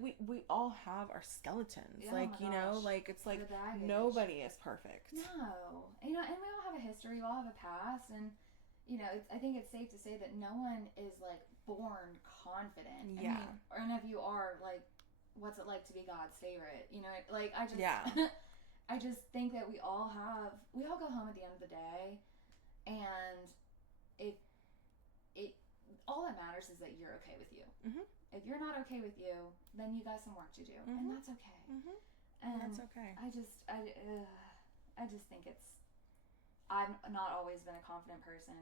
like we all have our skeletons. Oh Like, my you know, gosh. like it's The like baggage. nobody is perfect. No. And, and we all have a history, we all have a past, and I think it's safe to say that no one is like born confident. Yeah. I mean, or none of you are like, what's it like to be God's favorite? Like I just, Yeah. I just think that we all go home at the end of the day, and if it, all that matters is that you're okay with you. Mm-hmm. If you're not okay with you, then you got some work to do, Mm-hmm. and that's okay. Mm-hmm. And that's okay. I just think it's. I've not always been a confident person,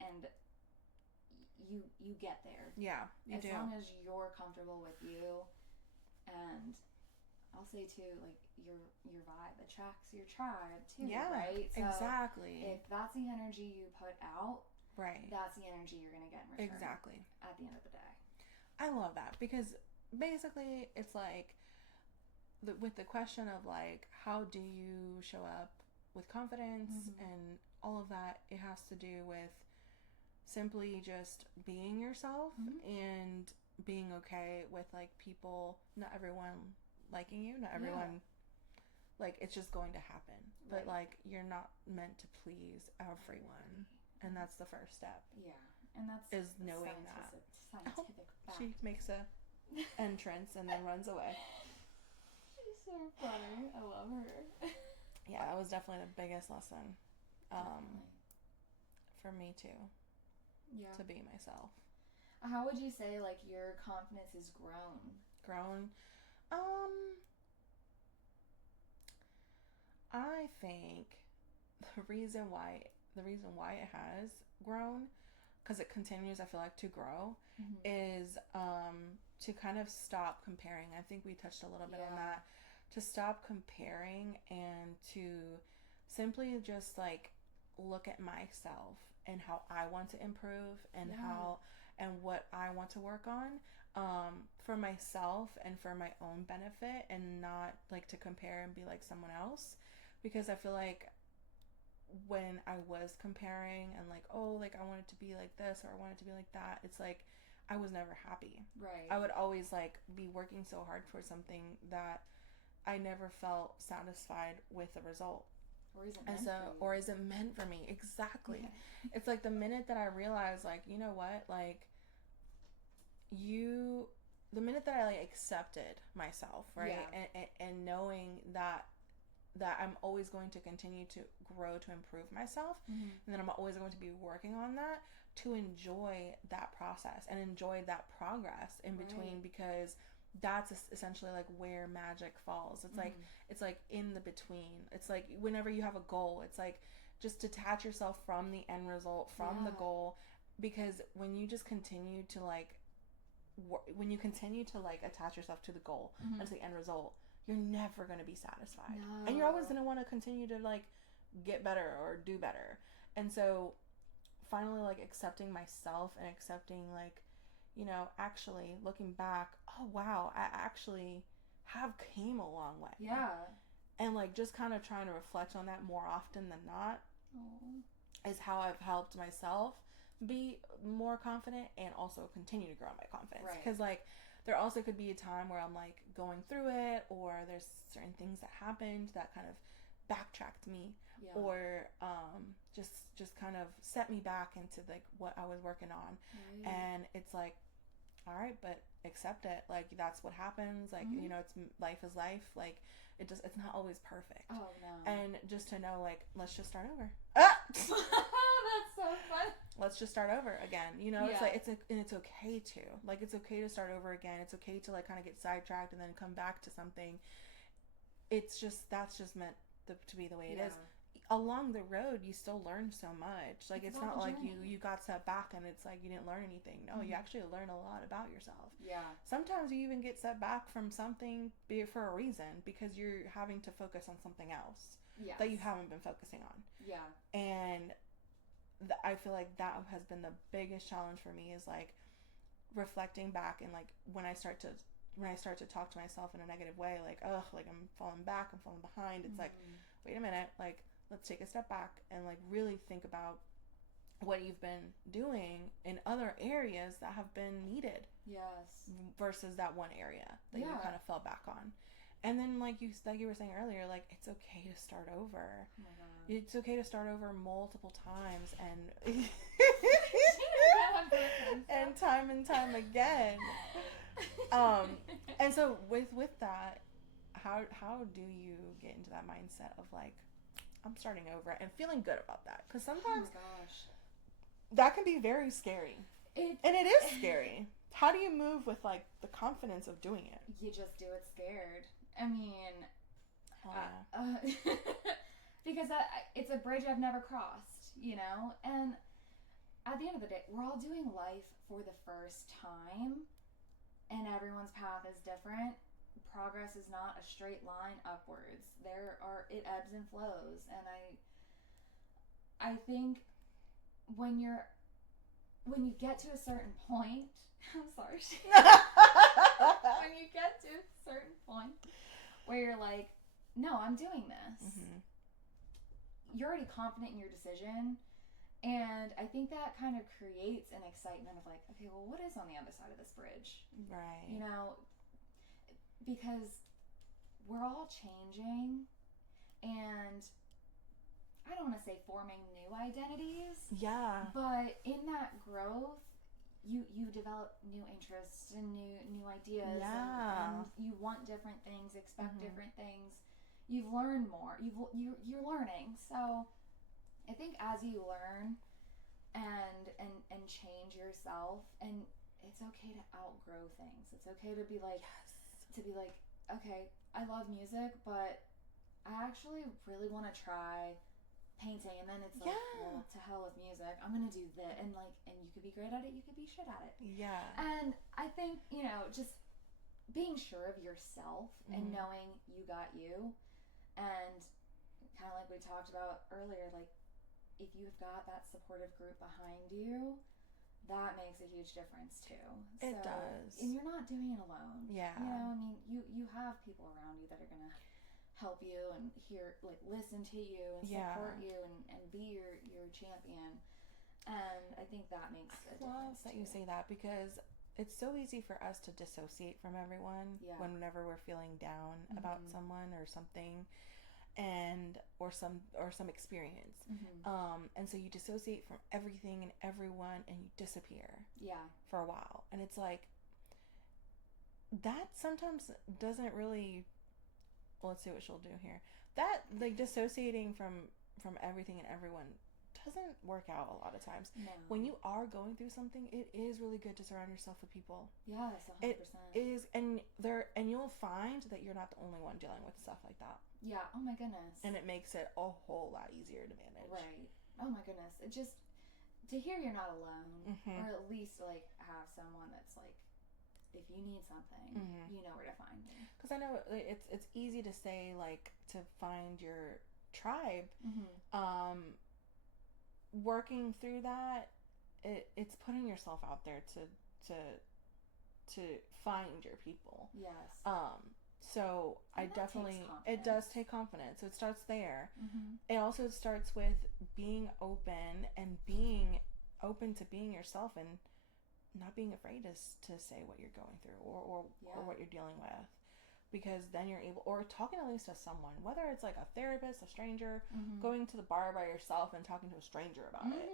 and you get there. Yeah, you as do. long as you're comfortable with you, and I'll say too, like your vibe attracts your tribe too. Yeah, right. So exactly. if that's the energy you put out, right, that's the energy you're gonna get in return. Exactly. At the end of the day. I love that because basically it's like with the question of like how do you show up with confidence and all of that, it has to do with simply just being yourself and being okay with like people, not everyone liking you, not everyone like it's just going to happen. But like you're not meant to please everyone. And that's the first step. Yeah. And that's is knowing that. Scientific fact. She makes a entrance and then runs away. She's so funny. I love her. Yeah, that was definitely the biggest lesson. For me too. Yeah. To be myself. How would you say like your confidence has grown? I think the reason why it has grown, because it continues, I feel like, to grow, is to kind of stop comparing. I think we touched a little bit on that. To stop comparing and to simply just like look at myself and how I want to improve and how and what I want to work on for myself and for my own benefit, and not like to compare and be like someone else, because I feel like when I was comparing and like, oh, like I wanted to be like this or I wanted to be like that, it's like I was never happy. Right. I would always like be working so hard for something that I never felt satisfied with the result. Or is it meant for you? Or is it meant for me? Exactly. Yeah. It's like the minute that I realized, like, you know what, like the minute that I like accepted myself, right, and knowing that I'm always going to continue to grow, to improve myself, and then I'm always going to be working on that, to enjoy that process and enjoy that progress in between, because that's essentially like where magic falls. It's like it's like in the between. It's like whenever you have a goal, it's like just detach yourself from the end result, from the goal, because when you just continue to like attach yourself to the goal and to the end result, you're never going to be satisfied. No. And you're always going to want to continue to like get better or do better. And so finally like accepting myself and accepting like, you know, actually looking back, oh wow, I actually have came a long way. Yeah. And like just kind of trying to reflect on that more often than not is how I've helped myself be more confident and also continue to grow my confidence. Because like there also could be a time where I'm like going through it, or there's certain things that happened that kind of backtracked me, or just kind of set me back into like what I was working on. And it's like, all right, but accept it. Like that's what happens. Like you know, it's life is life. Like it's not always perfect. Oh no. And just to know, like, let's just start over. That's so fun. Let's just start over again. You know, it's like it's okay to like it's okay to start over again. It's okay to like kind of get sidetracked and then come back to something. It's just that's just meant to be the way it is. Along the road, you still learn so much. Like it's not like you got set back and it's like you didn't learn anything. No, you actually learn a lot about yourself. Yeah. Sometimes you even get set back from something for a reason, because you're having to focus on something else that you haven't been focusing on. Yeah. And I feel like that has been the biggest challenge for me, is like reflecting back and like when I start to talk to myself in a negative way, like, oh, like I'm falling back, I'm falling behind. It's like, wait a minute, like let's take a step back and like really think about what you've been doing in other areas that have been needed. Yes. Versus that one area that you kind of fell back on. And then like you were saying earlier, like it's okay to start over. Oh my God. It's okay to start over multiple times and and time again. And so with that, how do you get into that mindset of like, I'm starting over and feeling good about that? Because sometimes that can be very scary. And it is scary. How do you move with like the confidence of doing it? You just do it scared. I mean, because it's a bridge I've never crossed, you know? And at the end of the day, we're all doing life for the first time, and everyone's path is different. Progress is not a straight line upwards. It ebbs and flows, and I think when you get to a certain point, I'm sorry. When you get to a certain point where you're like, no, I'm doing this. Mm-hmm. You're already confident in your decision. And I think that kind of creates an excitement of like, okay, well, what is on the other side of this bridge? Right. You know, because we're all changing, and I don't want to say forming new identities. Yeah. But in that growth, you develop new interests and new ideas. Yeah. And you want different things, expect different things. You've learned more. You're learning. So I think as you learn and change yourself, and it's okay to outgrow things. It's okay to be like, okay, I love music, but I actually really want to try painting, and then it's like, well, to hell with music, I'm gonna do that, and you could be great at it, you could be shit at it. Yeah. And I think, just being sure of yourself and knowing you got you, and kind of like we talked about earlier, like if you've got that supportive group behind you, that makes a huge difference too. It does. And you're not doing it alone. Yeah. I mean, you have people around you that are gonna help you and listen to you and support you and be your champion. And I think that makes a difference. I love that you say that, because it's so easy for us to dissociate from everyone whenever we're feeling down about someone or something, or some experience. And so you dissociate from everything and everyone, and you disappear for a while. And it's like, that sometimes doesn't really, well, let's see what she'll do here. That, like, dissociating from everything and everyone doesn't work out a lot of times. No. When you are going through something, it is really good to surround yourself with people. Yes, 100%. It is, and you'll find that you're not the only one dealing with stuff like that. Yeah, oh my goodness. And it makes it a whole lot easier to manage. Right. Oh my goodness. It just, to hear you're not alone, or at least, like, have someone that's like, if you need something, you know where to find me. Because I know it's easy to say, like, to find your tribe. Working through that, it's putting yourself out there to find your people. Yes. So I definitely, it does take confidence. So it starts there. It also starts with being open and being open to being yourself, and not being afraid to say what you're going through or what you're dealing with, because then you're able, or talking at least to someone, whether it's like a therapist, a stranger, going to the bar by yourself and talking to a stranger about it.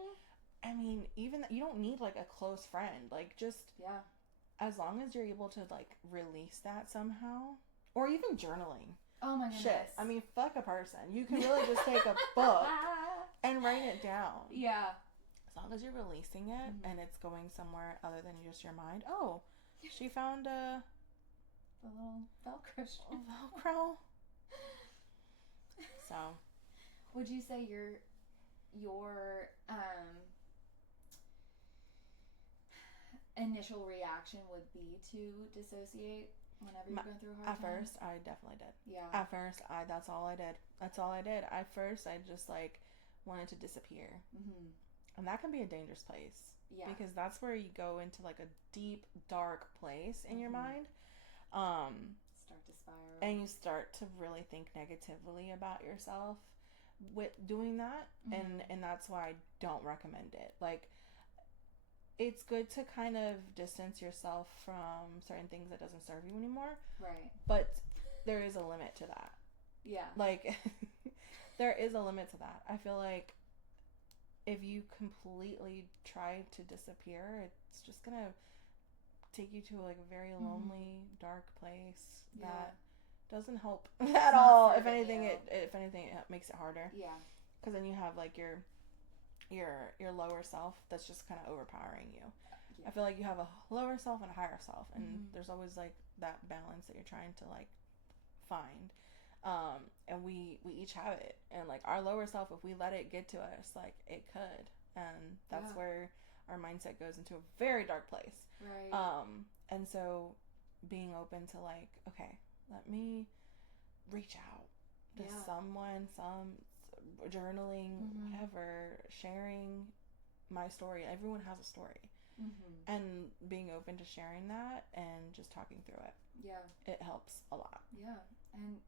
I mean, even you don't need like a close friend, like just as long as you're able to like release that somehow, or even journaling. Oh my goodness. Shit, I mean, fuck a person. You can really just take a book and write it down. Yeah. As long as you're releasing it and it's going somewhere other than just your mind. Oh, she found a little Velcro. Velcro. So, would you say your initial reaction would be to dissociate whenever you're going through a hard time? At first, I definitely did. Yeah. At first, that's all I did. At first, I just like wanted to disappear. And that can be a dangerous place. Yeah. Because that's where you go into like a deep, dark place in your mind. Start to spiral. And you start to really think negatively about yourself. with doing that, and that's why I don't recommend it. Like, it's good to kind of distance yourself from certain things that doesn't serve you anymore. Right. But there is a limit to that. Yeah. Like, there is a limit to that. I feel like if you completely try to disappear, it's just gonna take you to like a very lonely, dark place that doesn't help at all. If anything, it makes it harder. Yeah. Because then you have like your lower self that's just kind of overpowering you. Yeah. I feel like you have a lower self and a higher self, and there's always like that balance that you're trying to like find. And we each have it, and like our lower self, if we let it get to us, like it could, and that's where our mindset goes into a very dark place. Right. And so being open to like, okay, let me reach out to someone, some journaling, whatever, sharing my story. Everyone has a story. And being open to sharing that and just talking through it. Yeah. It helps a lot. Yeah. And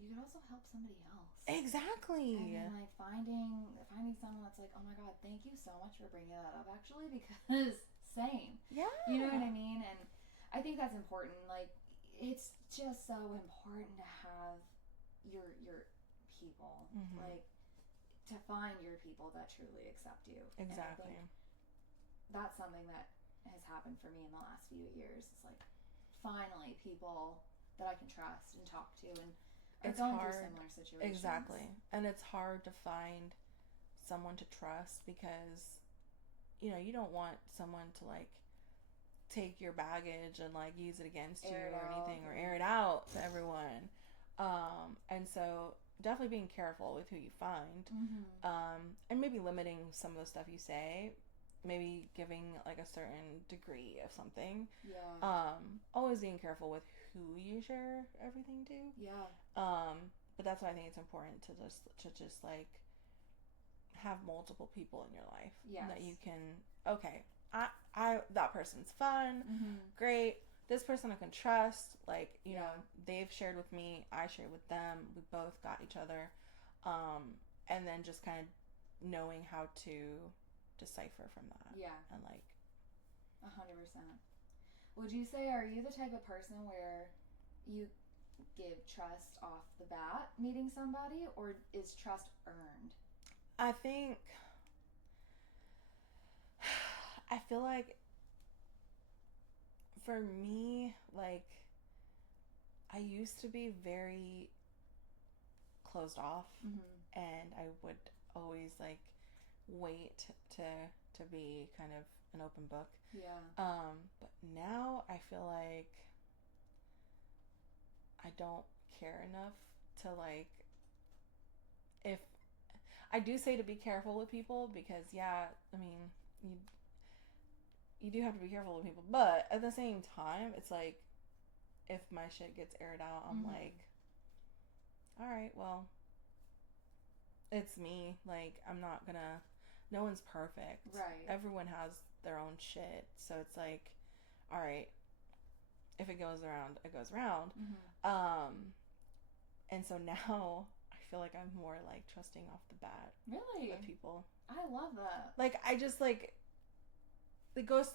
you can also help somebody else. Exactly. And then like finding someone that's like, oh my God, thank you so much for bringing that up, actually, because same. Yeah. You know what I mean? And I think that's important. Like, it's just so important to have your people. Like, to find your people that truly accept you. Exactly. And I think that's something that has happened for me in the last few years. It's like, finally, people that I can trust and talk to, and it's going through similar situations. Exactly. And it's hard to find someone to trust because, you know, you don't want someone to like take your baggage and like use it against you or anything, or air it out to everyone. And so definitely being careful with who you find, and maybe limiting some of the stuff you say, maybe giving like a certain degree of something. Yeah. Always being careful with who you share everything to. Yeah. But that's why I think it's important to just like have multiple people in your life. Yes. That you can, okay, I that person's fun, great. This person I can trust, like, you know, they've shared with me, I shared with them, we both got each other, and then just kind of knowing how to decipher from that. Yeah. And like 100%. Would you say, are you the type of person where you give trust off the bat meeting somebody, or is trust earned? I feel like for me, like, I used to be very closed off, and I would always like wait to be kind of an open book. Yeah. But now I feel like I don't care enough to like, if I do say to be careful with people, because I mean, you do have to be careful with people, but at the same time, it's like, if my shit gets aired out, I'm like, all right, well, it's me. Like, I'm not gonna, no one's perfect. Right. Everyone has their own shit. So it's like, all right, if it goes around, it goes around. And so now I feel like I'm more like trusting off the bat. Really? With people. I love that. Like, I just like, it goes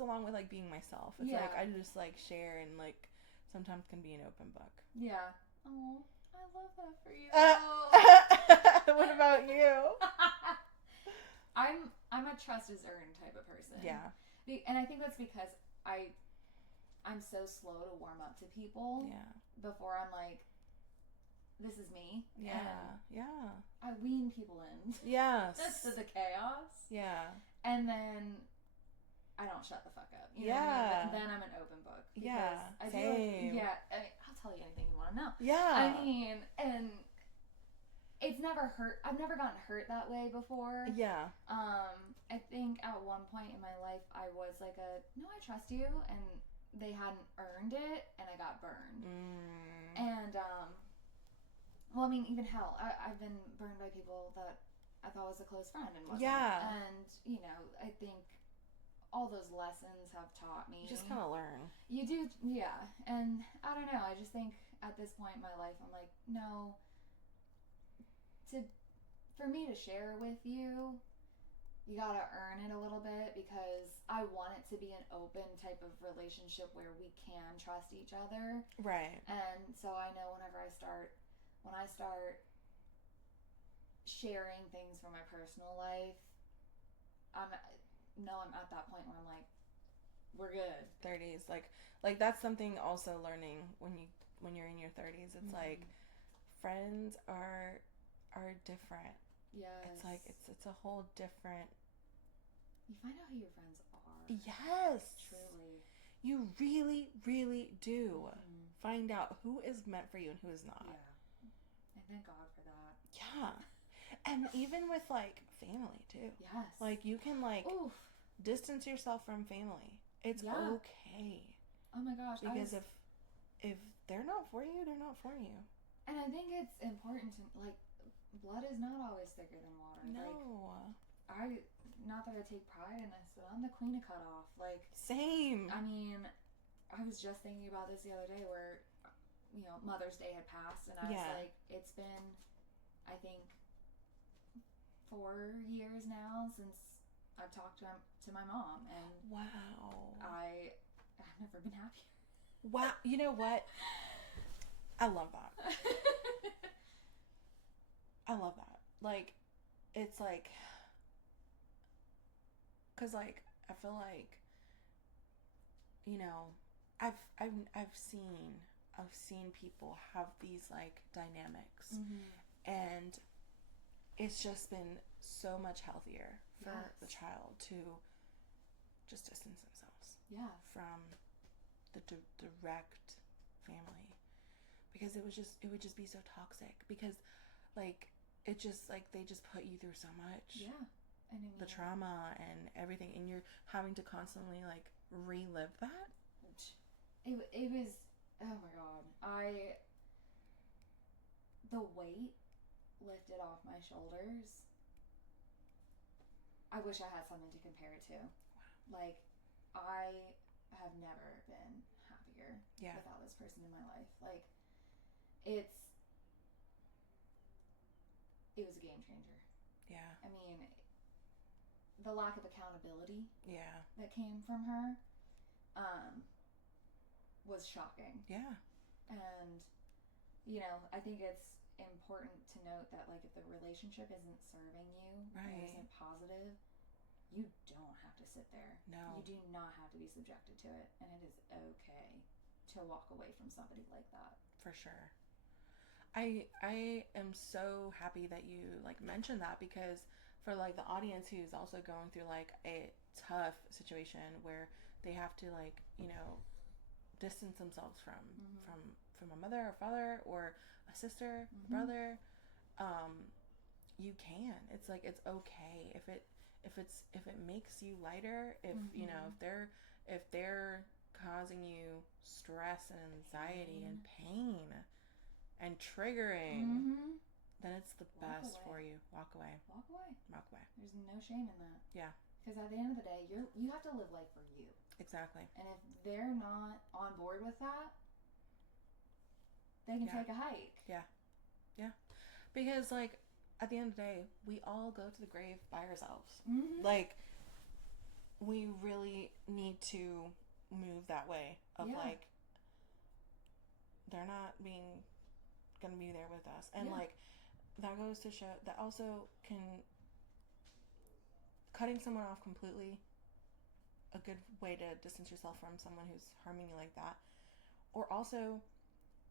along with like being myself. It's like I just like share, and like sometimes can be an open book. Yeah. Oh, I love that for you. What about you? I'm a trust is earned type of person. Yeah. And I think that's because I'm so slow to warm up to people. Yeah. Before I'm like, this is me. Yeah. Yeah. I wean people in. Yes. To the chaos. Yeah. And then I don't shut the fuck up. You know what I mean? Then I'm an open book. Yeah. I same. I'll tell you anything you want to know. Yeah. I mean, and it's never hurt. I've never gotten hurt that way before. Yeah. I think at one point in my life I was like no, I trust you, and they hadn't earned it, and I got burned. And well, I mean, even hell, I've been burned by people that I thought was a close friend and wasn't. Yeah. And you know, I think all those lessons have taught me. You just kind of learn. You do, yeah. And I don't know, I just think at this point in my life, I'm like, no, for me to share with you, you gotta earn it a little bit, because I want it to be an open type of relationship where we can trust each other. Right. And so I know when I start sharing things from my personal life, I'm at that point where I'm like, we're good. 30s, like that's something also learning when you're in your 30s. It's like friends are different. Yes. It's like it's a whole different. You find out who your friends are. Yes. Truly. You really, really do find out who is meant for you and who is not. Yeah. And thank God for that. Yeah. And even with like family too. Yes. Like you can like Oof. distance yourself from family. It's okay. Oh my gosh. Because if they're not for you, they're not for you. And I think it's important to, like, blood is not always thicker than water. No. Like, not that I take pride in this, but I'm the queen of cutoff. Like, same. I mean, I was just thinking about this the other day where, Mother's Day had passed, and I was like, it's been, I think, 4 years now since I've talked to my mom, and wow, I've never been happier. Wow, you know what? I love that. I love that. Like, it's like, cause like I feel like, I've seen people have these like dynamics, and it's just been so much healthier for the child to just distance themselves from the direct family, because it would just be so toxic, because like it just like they just put you through so much, and the trauma and everything, and you're having to constantly like relive that. It was, oh my God, the weight lifted off my shoulders. I wish I had something to compare it to. Wow. Like, I have never been happier without this person in my life. Like, it was a game changer. Yeah. I mean, the lack of accountability that came from her was shocking. Yeah. And, I think it's important to note that, like, if the relationship isn't serving you, or isn't positive, you don't have to sit there. No. You do not have to be subjected to it, and it is okay to walk away from somebody like that. For sure. I am so happy that you like mentioned that, because for like the audience who's also going through like a tough situation where they have to like, distance themselves from a mother or father or a sister, brother, you can. It's like, it's okay if it makes you lighter, if if they're causing you stress and anxiety and pain and triggering, then it's the best for you. Walk away. Walk away. Walk away. There's no shame in that. Yeah. Because at the end of the day, you have to live life for you. Exactly. And if they're not on board with that, they can take a hike. Yeah. Yeah. Because, like, at the end of the day, we all go to the grave by ourselves. Like, we really need to move that way of, like, they're not going to be there with us. And, like, that goes to show that also cutting someone off completely, a good way to distance yourself from someone who's harming you like that, or also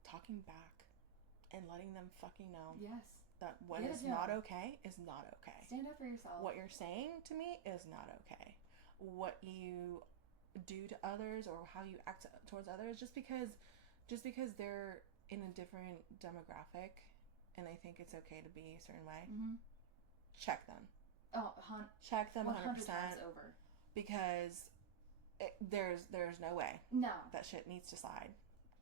talking back and letting them fucking know that what is not okay is not okay. Stand up for yourself. What you're saying to me is not okay. What you do to others or how you act towards others, just because they're in a different demographic and they think it's okay to be a certain way, check them. Check them 100% over. Because there's no way that shit needs to slide.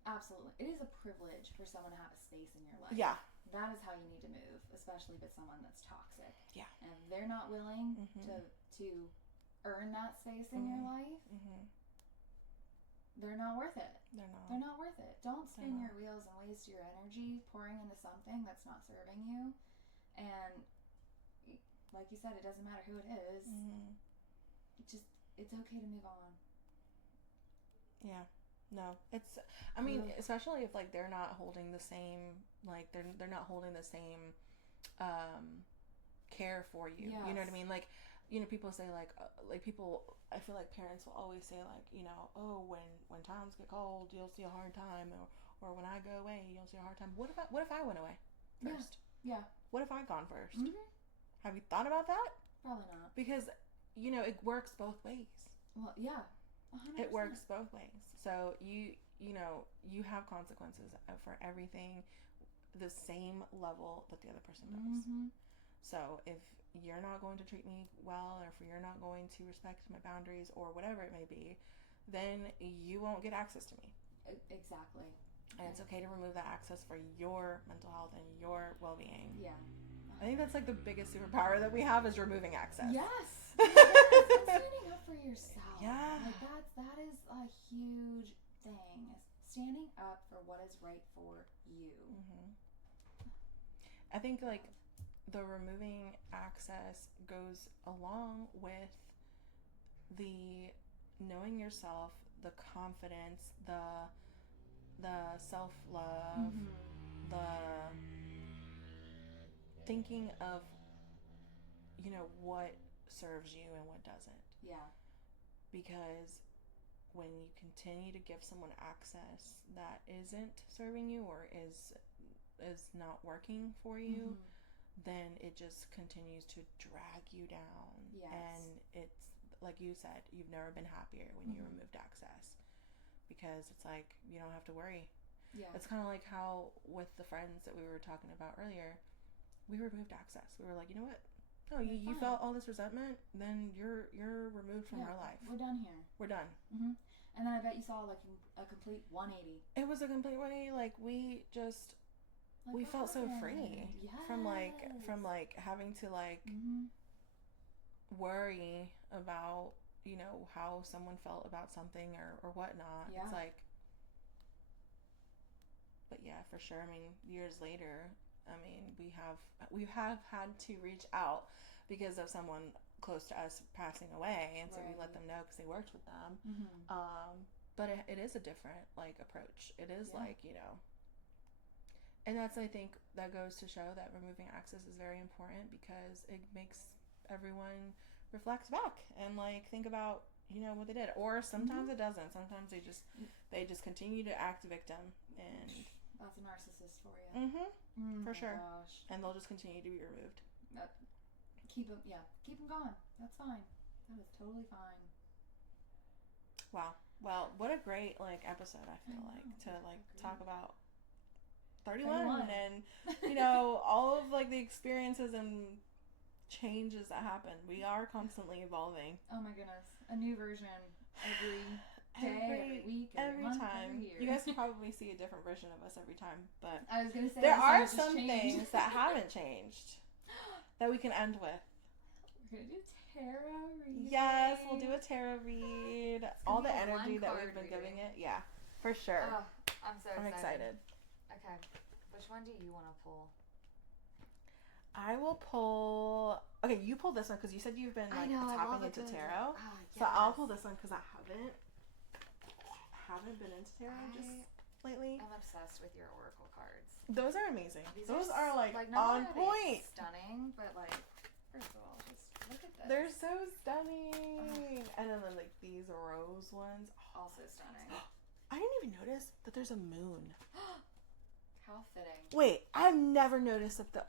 Absolutely. It is a privilege for someone to have a space in your life. Yeah. That is how you need to move, especially if it's someone that's toxic. Yeah. And if they're not willing to earn that space in your life, they're not worth it. They're not worth it. Don't spin your wheels and waste your energy pouring into something that's not serving you. And like you said, it doesn't matter who it is. Mm-hmm. It's okay to move on. Yeah. No, it's, I mean, especially if like they're not holding the same, like they're not holding the same care for you. Yes. You know what I mean? Like, people say like people, I feel like parents will always say like, oh, when times get cold, you'll see a hard time, or when I go away, you'll see a hard time. What if I went away first? Yeah. What if I gone 1st? Mm-hmm. Have you thought about that? Probably not. Because, it works both ways. Well, yeah. 100%. It works both ways. So you have consequences for everything, the same level that the other person does. Mm-hmm. So if you're not going to treat me well, or if you're not going to respect my boundaries, or whatever it may be, then you won't get access to me. Exactly. And it's okay to remove that access for your mental health and your well-being. Yeah. I think that's like the biggest superpower that we have, is removing access. Yes. Yes. And standing up for yourself. Yeah. Like that is a huge thing. Standing up for what is right for you. Mm-hmm. I think like the removing access goes along with the knowing yourself, the confidence, the self-love, Mm-hmm. the thinking of what serves you and what doesn't. Yeah. Because when you continue to give someone access that isn't serving you, or is not working for you, mm-hmm. then it just continues to drag you down. Yes. And it's like you said, you've never been happier when mm-hmm. you removed access, because it's like you don't have to worry. Yeah. It's kind of like how with the friends that we were talking about earlier, we removed access. We were like, you know what? No, you felt all this resentment, then you're removed from our life. We're done here. We're done. Mm-hmm. And then I bet you saw like a complete 180. It was a complete 180. Like we just we felt so free. Yes. from having to like mm-hmm. worry about how someone felt about something or whatnot. Yeah. It's like, but yeah, for sure. I mean, years later, we have had to reach out because of someone close to us passing away, and so right. we let them know because they worked with them. Mm-hmm. But it is a different like approach. It is yeah. like and that's, I think, that goes to show that removing access is very important, because it makes everyone reflect back and like think about what they did. Or sometimes mm-hmm. it doesn't. Sometimes they just continue to act victim, and that's a narcissist for you. Mm-hmm. For sure. Gosh. And they'll just continue to be removed. Keep them gone. That's fine. That is totally fine. Wow. Well, what a great episode, I feel like, to talk about 31 and all of the experiences and changes that happen. We are constantly evolving. Oh my goodness. A new version every day, every week, every month, time. every year. You guys can probably see a different version of us every time, but I was gonna say there are some things that haven't changed that we can end with. We're gonna do tarot reading. Yes, we'll do a tarot read. All the energy that we've been giving it. Yeah, for sure. Oh, I'm excited. Okay, which one do you want to pull? I will pull. Okay, you pull this one because you said you've been tapping into tarot. Yes. So I'll pull this one because I haven't been into tarot just lately. I'm obsessed with your oracle cards. Those are amazing. Those are not on point. Stunning, but first of all, just look at this. They're so stunning. And then these rose ones, also stunning. I didn't even notice that there's a moon. How fitting. Wait, I've never noticed that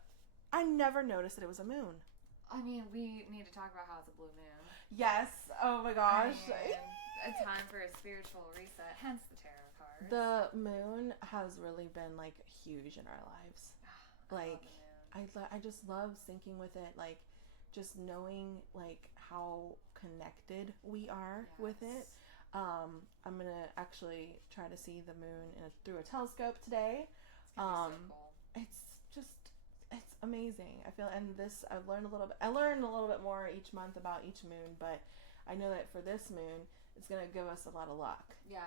it was a moon. I mean, we need to talk about how it's a blue moon. Yes. Oh my gosh. A time for a spiritual reset, hence the tarot cards. The moon has really been huge in our lives. I just love syncing with it, just knowing how connected we are with it. I'm gonna actually try to see the moon through a telescope today. It's gonna be so cool. It's amazing. I feel, and I learned a little bit more each month about each moon, but I know that for this moon, it's gonna give us a lot of luck. Yes.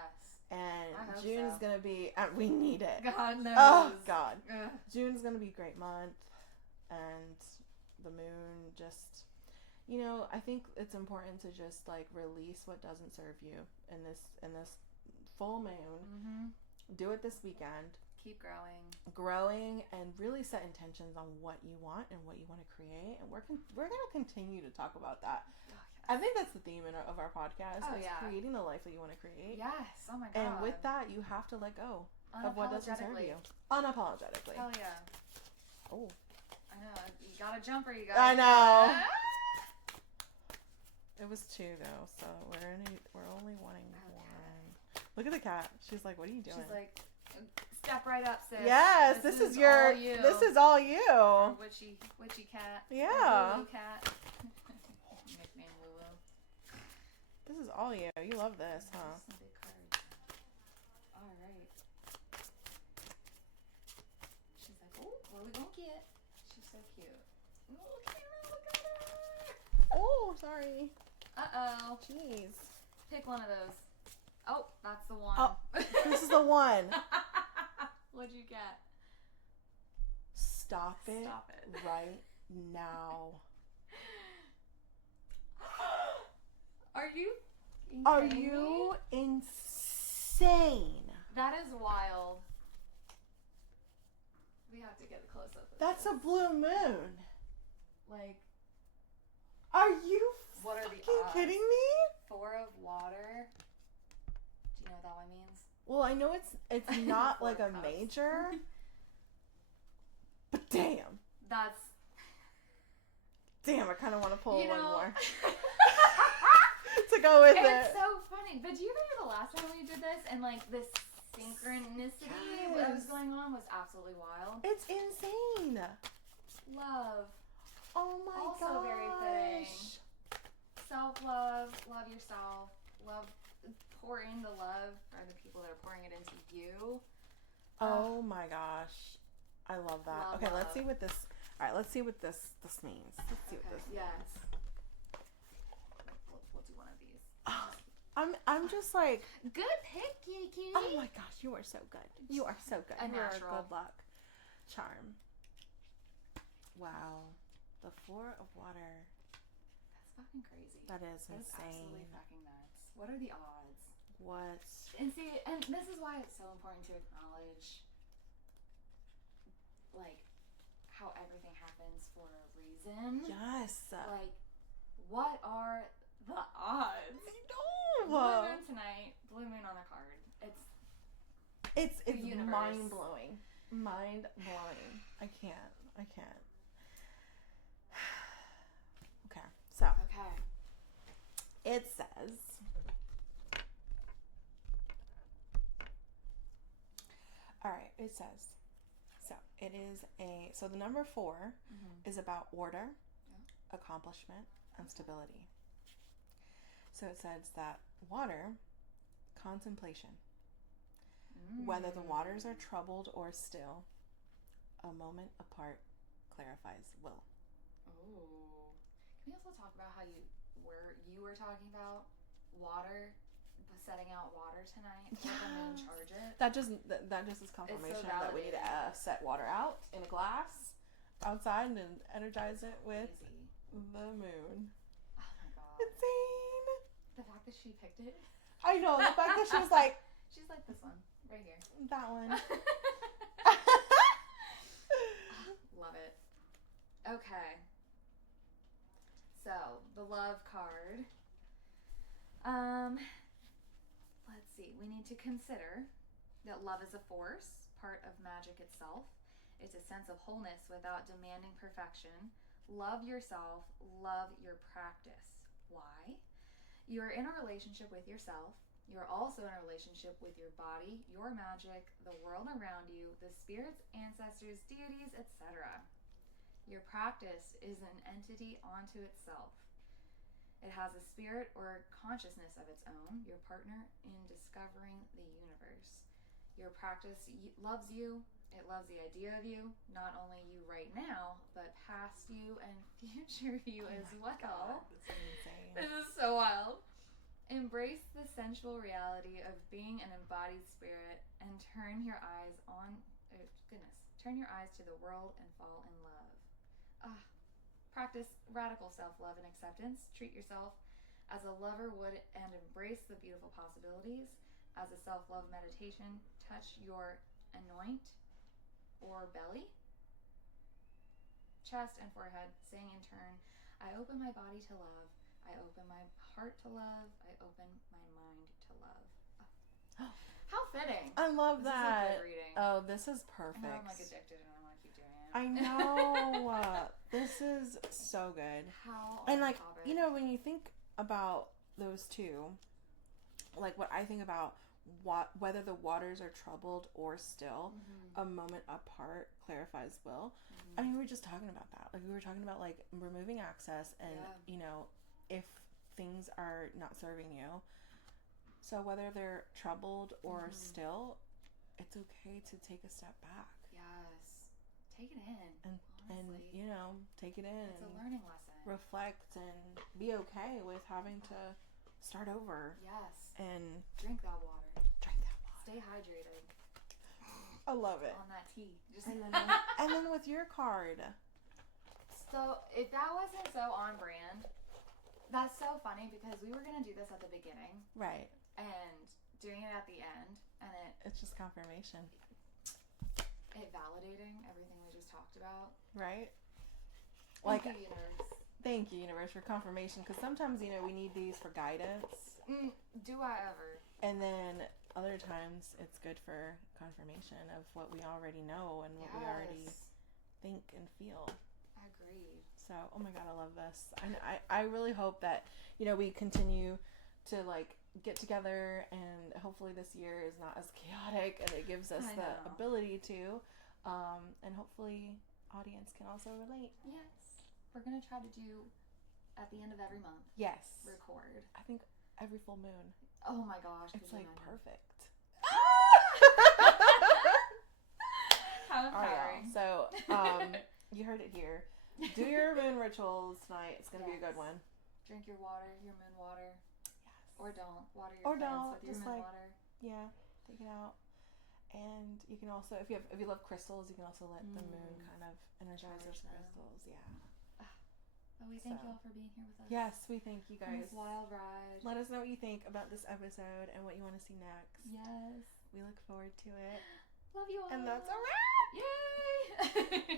And June's gonna be. We need it. God knows. Oh God. Ugh. June's gonna be a great month. and the moon just, you know, I think it's important to just like release what doesn't serve you in this full moon. Mm-hmm. Do it this weekend. Keep growing, and really set intentions on what you want and what you want to create. And we're gonna continue to talk about that. Oh, yes. I think that's the theme of our podcast. Oh, yeah. Creating the life that you want to create. Yes. Oh my God. And with that, you have to let go of what doesn't serve you. Unapologetically. Hell yeah. Oh. I know. You got a jumper. You got. I know. It was 2 though, so we're only wanting one. Look at the cat. She's like, "What are you doing?" She's like, "Step right up, sis." Yes, this is your. All you. This is all you. Or witchy cat. Yeah. Lulu cat. Nickname Lulu. This is all you. You love this, huh? Some big cards. All right. She's like, "Oh, what are we gonna get?" She's so cute. Oh, Karen, look at her. Oh, sorry. Uh-oh. Jeez. Pick one of those. Oh, that's the one. Oh, this is the one. What'd you get? Stop it. Stop it. Right now. Are you Are you insane? That is wild. We have to get a close up. That's a blue moon. Like, are you what are the fucking odds? kidding me? 4 of water. Do you know what that one means? Well, I know it's not like a Cups. major. But damn. That's. Damn, I kind of want to pull You one know. more. To go with It's it. so funny. But do you remember the last time we did this and like this synchronicity that was going on was absolutely wild? It's insane. Love. Oh my gosh. Also very fitting. Self-love. Love yourself. Pour in the love for the people that are pouring it into you. Oh my gosh. I love that. Love, okay, let's love. see what this. All right, let's see what this means. Let's see what this means. Yes. We'll do one of these. I'm just like, Good pick, kitty kitty. oh my gosh, you are so good. You are so good. A You are natural. good luck charm. Wow, the 4 of water. That's fucking crazy. That is That is insane. absolutely fucking nuts. What are the odds? What? And see, and this is why it's so important to acknowledge, like, how everything happens for a reason. Yes. Like, what are the odds? I Blue know. moon tonight, blue moon on a card. It's universe. mind blowing. Mind blowing. I can't. Okay, so Okay. it says. All right, it says. So it is so the number 4 is about order, accomplishment, and stability. So it says that water, contemplation. Whether the waters are troubled or still, a moment apart clarifies will. Oh. Can we also talk about how you were talking about water, setting out water tonight? Let the moon charge it. That just is confirmation that we need to set water out in a glass outside and energize it with Crazy. the moon. Oh my god. Insane. The fact that she picked it. I know, the fact that she was like, She's like this one, right here. that one. Love it. Okay. So, the love card. Let's see. We need to consider that love is a force, part of magic itself. It's a sense of wholeness without demanding perfection. Love yourself. Love your practice. Why? You're in a relationship with yourself. You're also in a relationship with your body, your magic, the world around you, the spirits, ancestors, deities, etc. Your practice is an entity unto itself. It has a spirit or consciousness of its own, your partner in discovering the universe. Your practice loves you. It loves the idea of you, not only you right now, but past you and future you as well. God, this is insane. This is so wild. Embrace the sensual reality of being an embodied spirit and turn your eyes to the world and fall in love. Practice radical self-love and acceptance. Treat yourself as a lover would and embrace the beautiful possibilities. As a self-love meditation, touch your anoint or belly, chest, and forehead, saying in turn, I open my body to love. I open my heart to love. I open my mind to love. Oh. How fitting. I love this that. This is a good reading. Oh, this is perfect. And now I'm like addicted and I want to keep doing it. I know. This is so good. How and like, topic. you know, when you think about those two, like what I think about whether the waters are troubled or still, a moment apart clarifies will. I mean, we were just talking about that. Like, we were talking about, like, removing access and, you know, if things are not serving you. So whether they're troubled or still, it's okay to take a step back. Yes. Take it in. And you know, take it in. It's a learning lesson. Reflect and be okay with having to start over. Yes. And drink that water. Stay hydrated. I love it. On that tea. And then with your card. So if that wasn't so on brand, that's so funny because we were going to do this at the beginning. Right. And doing it at the end. And it's just confirmation. It validating everything we just talked about. Right. Thank you, universe. Thank you, universe, for confirmation. Because sometimes, you know, we need these for guidance. Do I ever? And then other times it's good for confirmation of what we already know and what we already think and feel. Agreed. So, oh my God, I love this. I really hope that, you know, we continue to, like, get together, and hopefully this year is not as chaotic and it gives us the ability to, and hopefully audience can also relate. Yes. We're going to try to do at the end of every month. Yes. Record. I think every full moon. Oh my gosh. It's like perfect. How empowering. So, you heard it here. Do your moon rituals tonight. It's going to be a good one. Drink your water, your moon water. Yes. Or don't. Water your plants with your moon water. Yeah, take it out. And you can also, if you love crystals, you can also let the moon kind of energize those crystals. Yeah. Well, we thank you all for being here with us. Yes, we thank you guys. This wild ride. Let us know what you think about this episode and what you want to see next. Yes. We look forward to it. Love you all. And that's a wrap! Yay!